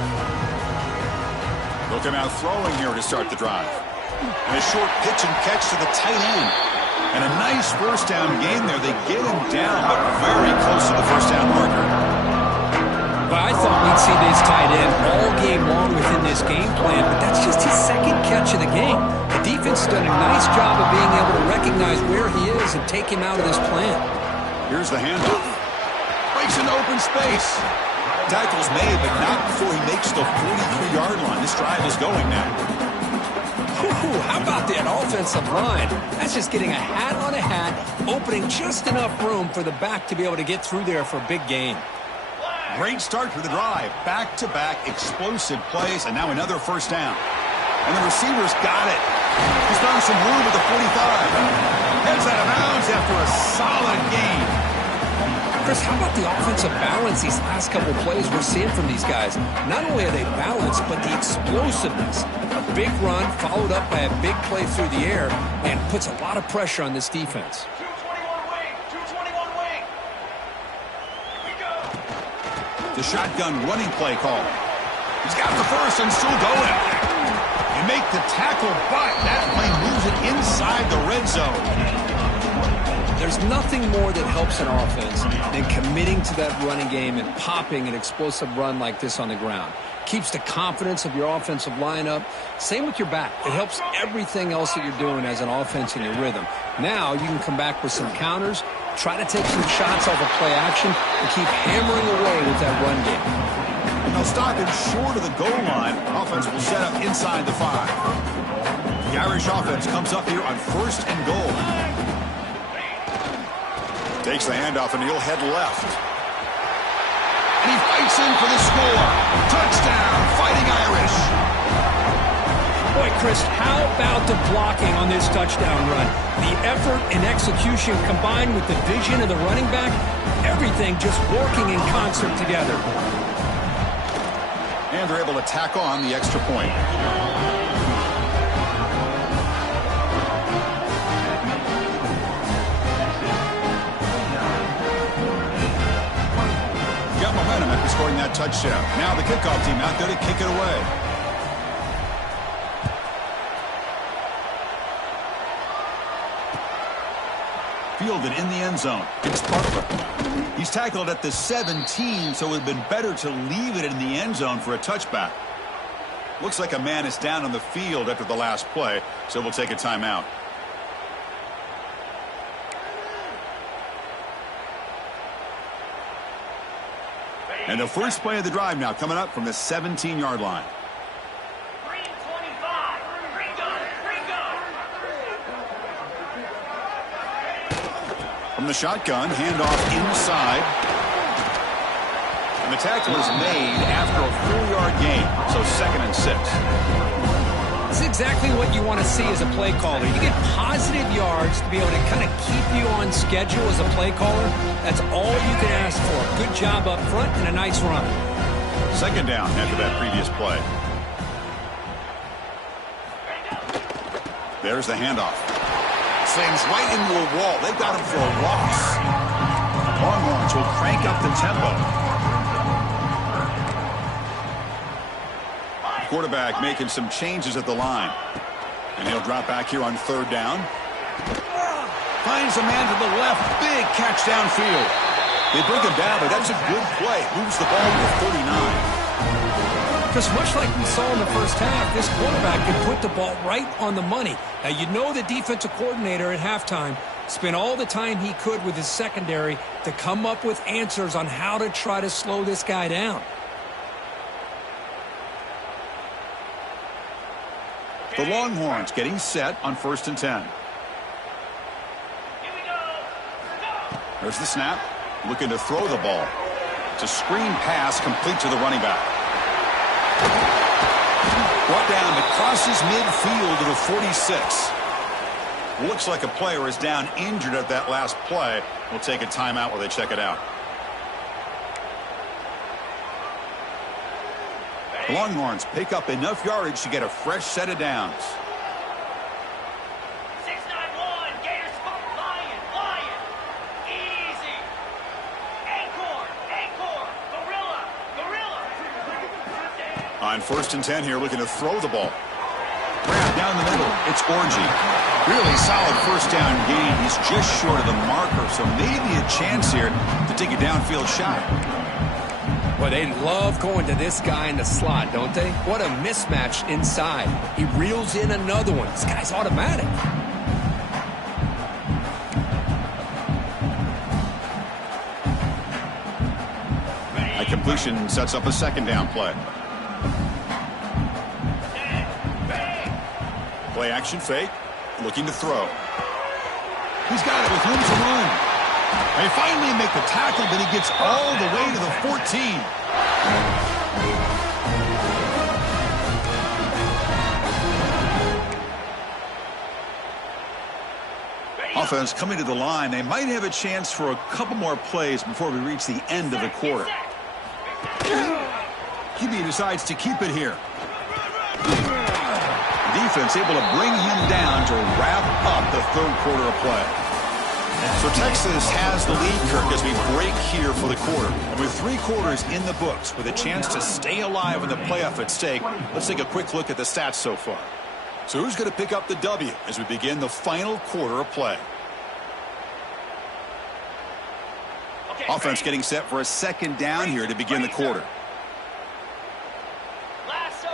They'll come out throwing here to start the drive. And a short pitch and catch to the tight end. And a nice first down gain there. They get him down, but very close to the first down marker. Well, I thought we'd see this tight end all game long within this game plan, but that's just his second catch of the game. The defense has done a nice job of being able to recognize where he is and take him out of this plan. Here's the handoff. Breaks into open space. Tackle's made, but not before he makes the 43-yard line. This drive is going now. Ooh, how about that offensive line? That's just getting a hat on a hat, opening just enough room for the back to be able to get through there for a big gain. Great start for the drive. Back-to-back explosive plays, and now another first down. And the receiver's got it. He's found some room at the 45. Heads out of bounds after a solid gain. Chris, how about the offensive balance these last couple plays we're seeing from these guys? Not only are they balanced, but the explosiveness. A big run followed up by a big play through the air and puts a lot of pressure on this defense. 221 wing. 221 wing. Here we go. The shotgun running play call. He's got the first and still going. You make the tackle, but that play moves it inside the red zone. There's nothing more that helps an offense than committing to that running game and popping an explosive run like this on the ground. Keeps the confidence of your offensive lineup. Same with your back. It helps everything else that you're doing as an offense in your rhythm. Now you can come back with some counters, try to take some shots off of play action, and keep hammering away with that run game. And they'll stop him short of the goal line. Offense will set up inside the 5. The Irish offense comes up here on first and goal. Takes the handoff, and he'll head left. And he fights in for the score. Touchdown, Fighting Irish. Boy, Chris, how about the blocking on this touchdown run? The effort and execution combined with the vision of the running back, everything just working in concert together. And they're able to tack on the extra point. Got momentum after scoring that touchdown. Now the kickoff team out there to kick it away. Fielded in the end zone. It's Butler. He's tackled at the 17, so it would have been better to leave it in the end zone for a touchback. Looks like a man is down on the field after the last play, so we'll take a timeout. And the first play of the drive now coming up from the 17-yard line. Green 25. Green gun. Green gun. From the shotgun, handoff inside. And the tackle is made after a 4-yard gain, so 2nd and 6. This is exactly what you want to see as a play caller. You get positive yards to be able to kind of keep you on schedule as a play caller. That's all you can ask for. Good job up front and a nice run. Second down after that previous play. There's the handoff. Slams right into a wall. They've got him for a loss. Longhorns will crank up the tempo. Quarterback making some changes at the line. And he'll drop back here on third down. Finds a man to the left. Big catch downfield. They bring him down, but that's a good play. Moves the ball to 39. Because much like we saw in the first half, this quarterback can put the ball right on the money. Now, you know the defensive coordinator at halftime spent all the time he could with his secondary to come up with answers on how to try to slow this guy down. The Longhorns getting set on 1st and 10. Here we go. Go. There's the snap. Looking to throw the ball. It's a screen pass complete to the running back. Brought down to crosses midfield to the 46. Looks like a player is down injured at that last play. We'll take a timeout while they check it out. The Longhorns pick up enough yardage to get a fresh set of downs. 6-9-1. Gators. Lion. Easy. Anchor. Gorilla. On 1st and 10 here, looking to throw the ball. Grab down the middle. It's Orji. Really solid first down gain. He's just short of the marker, so maybe a chance here to take a downfield shot. Well, they love going to this guy in the slot, don't they? What a mismatch inside. He reels in another one. This guy's automatic. A completion sets up a second down play. Play action fake. Looking to throw. He's got it with room to run. They finally make the tackle, but he gets all the way to the 14. Offense coming to the line. They might have a chance for a couple more plays before we reach the end of the quarter. QB decides to keep it here. Defense able to bring him down to wrap up the third quarter of play. So Texas has the lead, Kirk, as we break here for the quarter. And with 3 quarters in the books, with a chance to stay alive in the playoff at stake, let's take a quick look at the stats so far. So who's going to pick up the W as we begin the final quarter of play? Okay, Offense getting set for a second down here to begin the quarter. Lasso.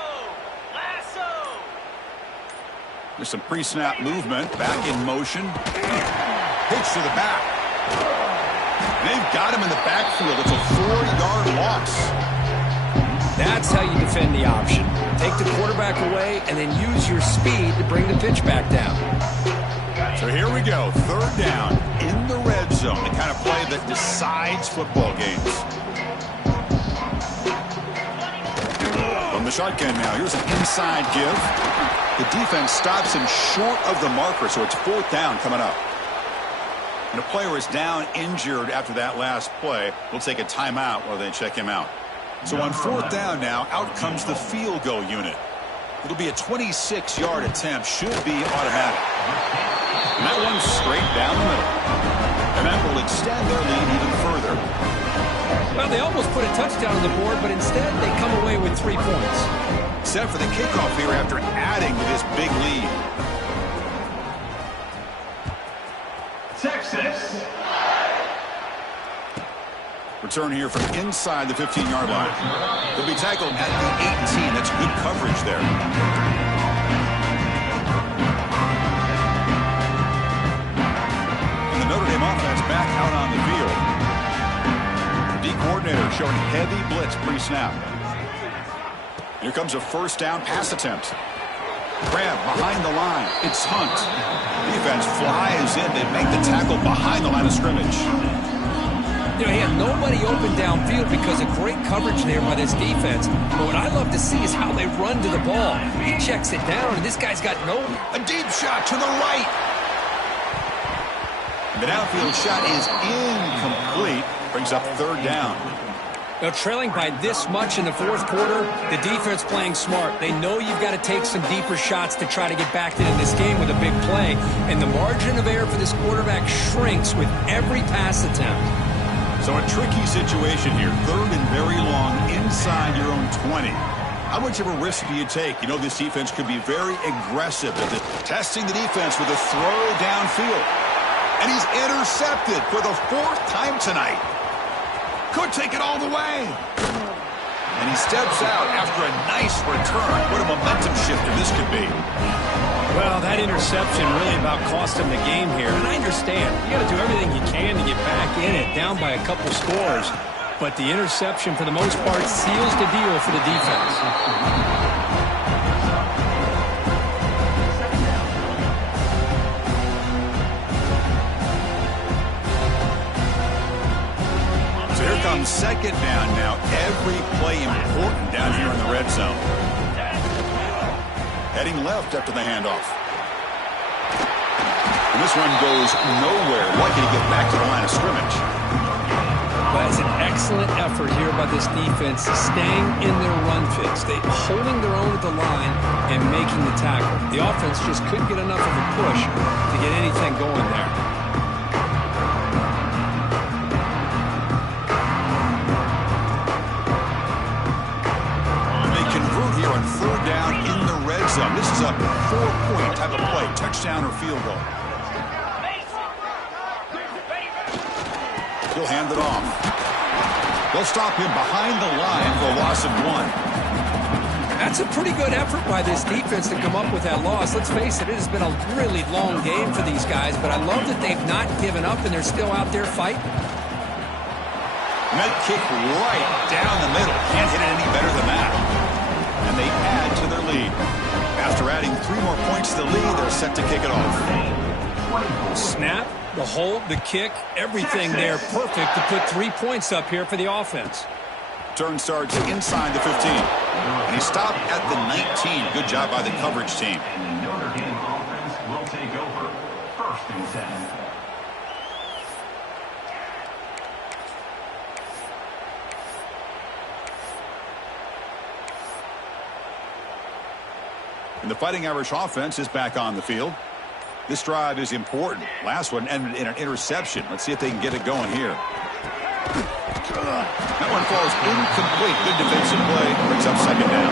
There's some pre-snap movement. Back in motion. Pitch to the back. They've got him in the backfield. It's a 4-yard loss. That's how you defend the option. Take the quarterback away and then use your speed to bring the pitch back down. So here we go. Third down in the red zone. The kind of play that decides football games. From the shotgun now. Here's an inside give. The defense stops him short of the marker, so it's 4th down coming up. And a player is down injured after that last play. We'll take a timeout while they check him out. So on 4th down now, out comes the field goal unit. It'll be a 26-yard attempt. Should be automatic. And that one's straight down the middle. And that will extend their lead even further. Well, they almost put a touchdown on the board, but instead they come away with 3 points. Set for the kickoff here after adding to this big lead. Texas. Return here from inside the 15-yard line. They'll be tackled at the 18. That's good coverage there. And the Notre Dame offense back out on the field. The D coordinator showing heavy blitz pre-snap. Here comes a first down pass attempt. Grab behind the line. It's Hunt. Defense flies in. They make the tackle behind the line of scrimmage. You know, he had nobody open downfield because of great coverage there by this defense. But what I love to see is how they run to the ball. He checks it down, and this guy's got no... A deep shot to the right. The downfield shot is incomplete. Brings up third down. Now, trailing by this much in the fourth quarter, the defense playing smart. They know you've got to take some deeper shots to try to get back into this game with a big play. And the margin of error for this quarterback shrinks with every pass attempt. So a tricky situation here. Third and very long inside your own 20. How much of a risk do you take? You know, this defense could be very aggressive at this. Testing the defense with a throw downfield. And he's intercepted for the fourth time tonight. Could take it all the way. And he steps out after a nice return. What a momentum shifter this could be. Well, that interception really about cost him the game here. And I understand. You got to do everything you can to get back in it, down by a couple scores. But the interception, for the most part, seals the deal for the defense. Comes second down now. Every play important down here in the red zone. Heading left after the handoff. And this one goes nowhere. Lucky to get back to the line of scrimmage. Well, that's an excellent effort here by this defense, staying in their run fits. They holding their own at the line and making the tackle. The offense just couldn't get enough of a push to get anything going there. Third down in the red zone. This is a 4-point type of play, touchdown or field goal. He'll hand it off. They'll stop him behind the line for a loss of 1. That's a pretty good effort by this defense to come up with that loss. Let's face it, it has been a really long game for these guys, but I love that they've not given up and they're still out there fighting. And that kick right down the middle. Can't hit it any better than that. And they add to their lead. After adding 3 more points to the lead, they're set to kick it off. Snap, the hold, the kick, everything there perfect to put 3 points up here for the offense. Turn starts inside the 15. And he stopped at the 19. Good job by the coverage team. And the Notre Dame offense will take over. 1st and 10. And the Fighting Irish offense is back on the field. This drive is important. Last one ended in an interception. Let's see if they can get it going here. That one falls incomplete. Good defensive play. Brings up second down.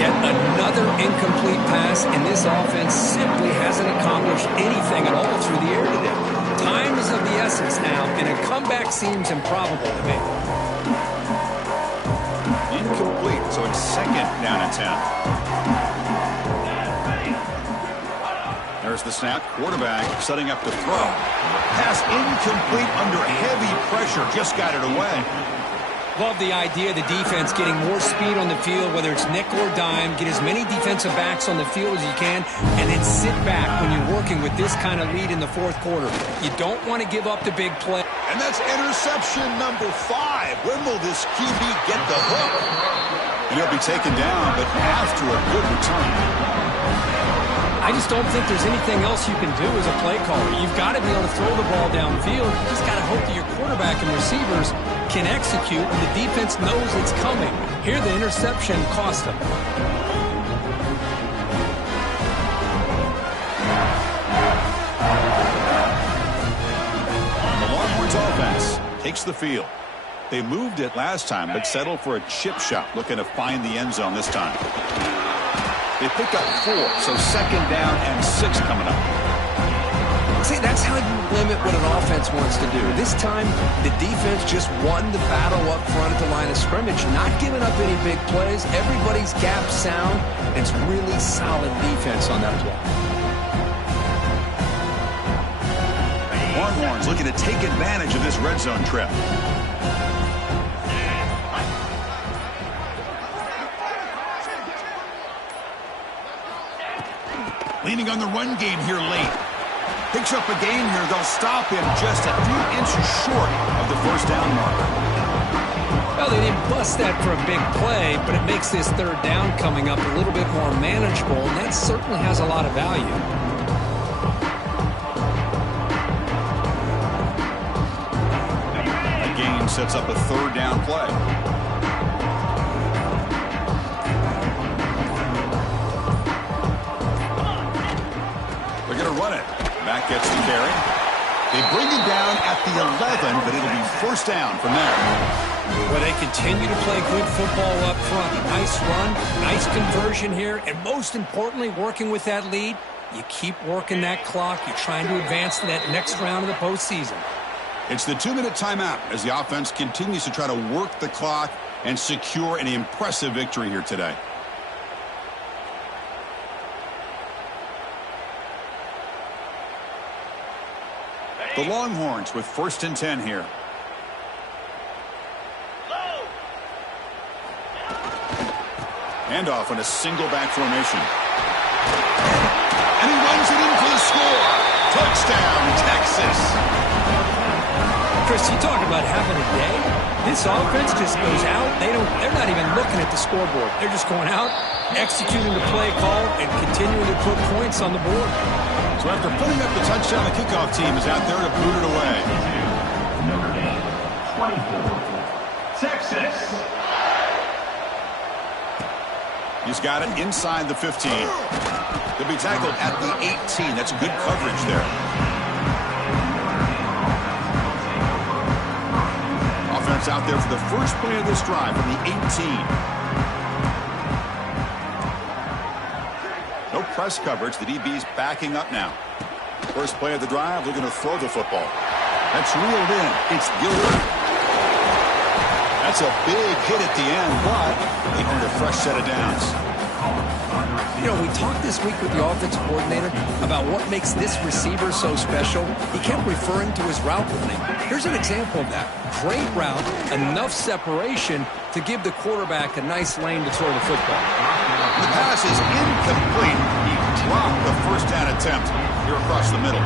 Yet another incomplete pass, and this offense simply hasn't accomplished anything at all through the air today. Time is of the essence now, and a comeback seems improbable to me. Incomplete, so it's second down and 10. There's the snap. Quarterback setting up to throw. Pass incomplete under heavy pressure. Just got it away. Love the idea of the defense getting more speed on the field, whether it's nickel or dime. Get as many defensive backs on the field as you can, and then sit back when you're working with this kind of lead in the fourth quarter. You don't want to give up the big play. And that's interception number 5. When will this QB get the hook? And he'll be taken down, but after a good return. I just don't think there's anything else you can do as a play caller. You've got to be able to throw the ball downfield. You just got to hope that your quarterback and receivers can execute, and the defense knows it's coming. Here, the interception cost them. The Longhorns offense takes the field. They moved it last time, but settled for a chip shot, looking to find the end zone this time. They pick up 4, so second down and 6 coming up. See, that's how you limit what an offense wants to do. This time, the defense just won the battle up front at the line of scrimmage, not giving up any big plays. Everybody's gap sound. It's really solid defense on that play. Longhorns looking to take advantage of this red zone trip. Leaning on the run game here late. Picks up a gain here. They'll stop him just a few inches short of the first down marker. Well, they didn't bust that for a big play, but it makes this third down coming up a little bit more manageable, and that certainly has a lot of value. A gain sets up a third down play. They're going to run it. Mack gets the carry. They bring him down at the 11, but it'll be first down from there. Well, they continue to play good football up front. Nice run, nice conversion here, and most importantly, working with that lead, you keep working that clock. You're trying to advance to that next round of the postseason. It's the 2-minute timeout as the offense continues to try to work the clock and secure an impressive victory here today. The Longhorns with 1st and 10 here. Handoff in a single back formation. And he runs it in for the score. Touchdown, Texas. Chris, you talk about having a day. This offense just goes out. They're not even looking at the scoreboard. They're just going out, executing the play call, and continuing to put points on the board. So after putting up the touchdown, the kickoff team is out there to boot it away. Notre Dame, 24. Texas. He's got it inside the 15. He'll be tackled at the 18. That's good coverage there. Offense out there for the first play of this drive from the 18. No press coverage. The DB's backing up now. First play of the drive, they're going to throw the football. That's reeled in. It's Gilbert. That's a big hit at the end, but they earned a fresh set of downs. You know, we talked this week with the offensive coordinator about what makes this receiver so special. He kept referring to his route running. Here's an example of that. Great route, enough separation to give the quarterback a nice lane to throw the football. The pass is incomplete. He dropped the first down attempt here across the middle.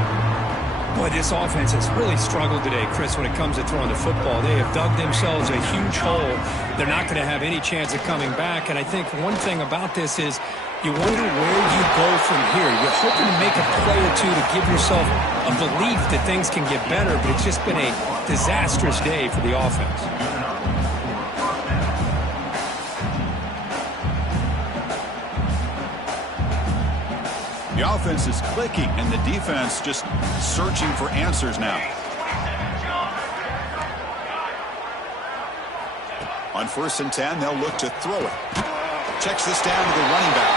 Boy, this offense has really struggled today, Chris, when it comes to throwing the football. They have dug themselves a huge hole. They're not going to have any chance of coming back. And I think one thing about this is you wonder where you go from here. You're hoping to make a play or two to give yourself a belief that things can get better, but it's just been a disastrous day for the offense. The offense is clicking, and the defense just searching for answers now. On 1st and 10, they'll look to throw it. Checks this down to the running back.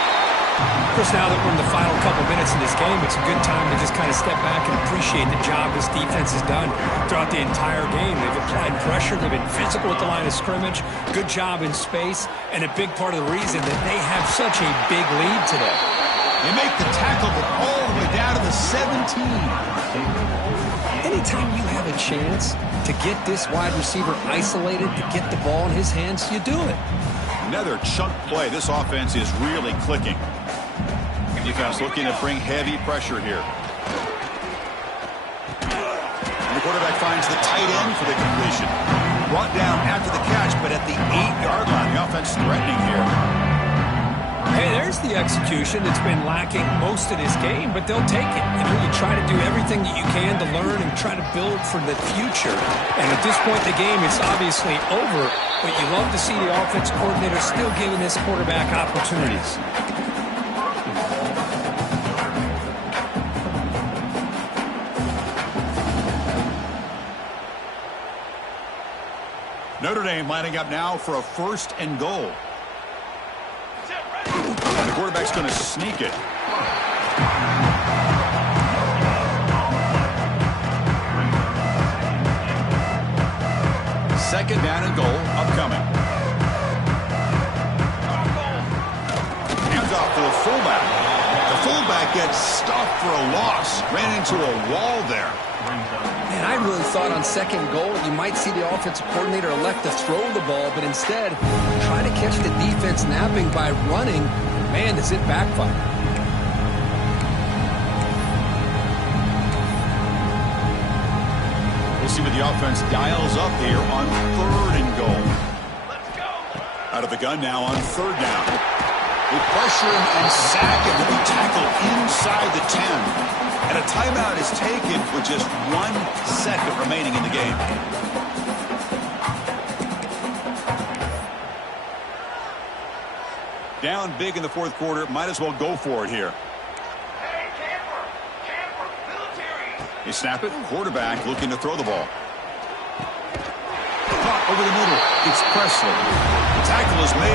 Of course, now that we're in the final couple minutes in this game, it's a good time to just kind of step back and appreciate the job this defense has done throughout the entire game. They've applied pressure. They've been physical at the line of scrimmage. Good job in space, and a big part of the reason that they have such a big lead today. They make the tackle, but all the way down to the 17. Anytime you have a chance to get this wide receiver isolated, to get the ball in his hands, you do it. Another chunk play. This offense is really clicking. Defense looking to bring heavy pressure here. And the quarterback finds the tight end for the completion. Brought down after the catch, but at the 8-yard line. The offense threatening here. Hey, there's the execution that's been lacking most of this game, but they'll take it. You know, you try to do everything that you can to learn and try to build for the future. And at this point in the game, it's obviously over, but you love to see the offense coordinator still giving this quarterback opportunities. Notre Dame lining up now for a 1st and goal. And the quarterback's going to sneak it. Second down and goal upcoming. Hands off to the fullback. The fullback gets stuffed for a loss. Ran into a wall there. Man, I really thought on second goal you might see the offensive coordinator elect to throw the ball, but instead try to catch the defense napping by running. Man, does it backfire. The offense dials up here on 3rd and goal. Let's go. Out of the gun now on 3rd down. They pressure him and sack him to be tackled inside the 10. And a timeout is taken with just 1 second remaining in the game. Down big in the 4th quarter. Might as well go for it here. Hey, camper, military. They snap it. Quarterback looking to throw the ball. Caught over the middle. It's Presley. The tackle is made.